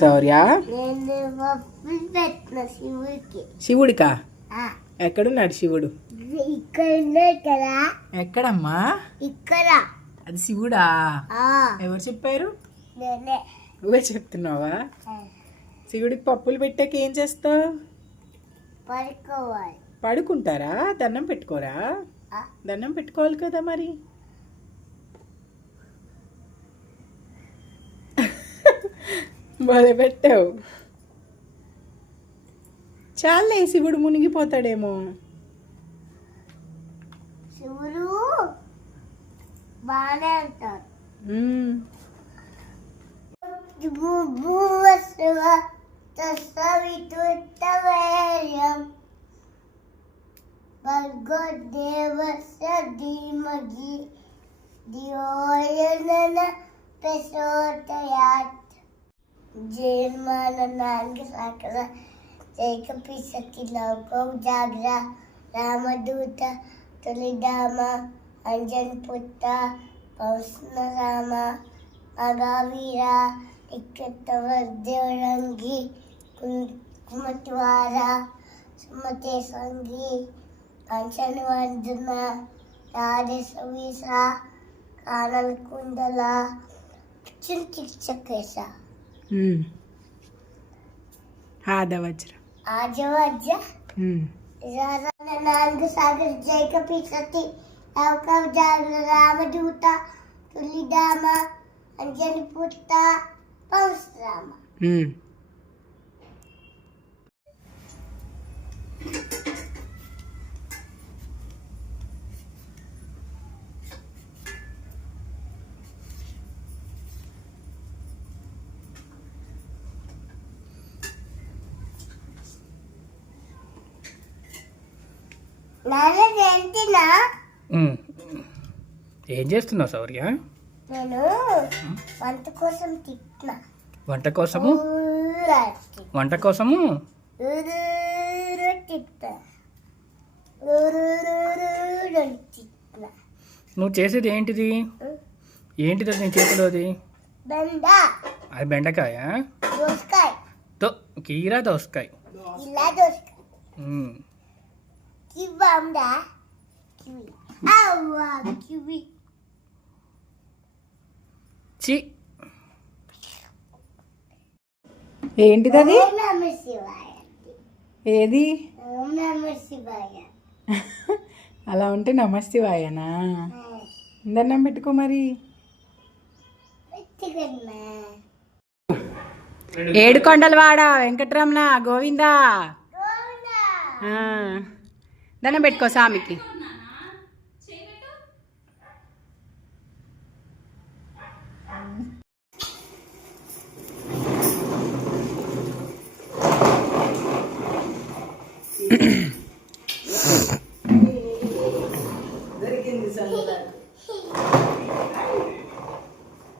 శౌర్య శివుడికా? ఎక్కడున్నాడు శివుడు? ఎక్కడమ్మా? ఇక్కడ. అది శివుడా? ఎవరు చెప్పారు? నువ్వే చెప్తున్నావా? శివుడికి పప్పులు పెట్టాక ఏం చేస్తావు? పడుకుంటారా? దండం పెట్టుకోరా? దండం పెట్టుకోవాలి కదా మరి. మొదలు పెట్టావు. చాలే, శివుడు మునిగిపోతాడేమో. శివుడు బాగానే అంటారు. భగవద్దేవస్య ధీమహి ధియో యో ప్రచోదయాత్. జయమాననాంగ జైకపిసకి లోకం జాగ్ర రామదూత తులిధామ అంజన్ పుత్ర పౌష్ణరామ అగావీర ఇక్కతవర్ధరంగి కుమత్వార సుమతే సంగి కంచనవర్ధన రాజసవీస కానల్ కుండల చింతిక్షకేశ ఆదవజ్ర నాలుగు సాగర్ జైకపిసతి లోకం జాగ్ర రామదూత తులిధామ అంజని పుత్ర పౌష్ణరామ. ఏం చేస్తున్నావు శౌర్య? నేను వంట కోసం తిట్టినా. వంట కోసము? వంట కోసము నువ్వు చేసేది ఏంటిది? ఏంటిది నీ చేతిలో? అది అది బెండకాయ, కీరా దోసకాయ. ఏంటిది అది? ఏది? అలా ఉంటే నమస్తేవాయనా? దండం పెట్టుకో మరి. ఏడుకొండలవాడ వెంకటరమణ గోవిందా. దండం పెట్టుకో స్వామికి.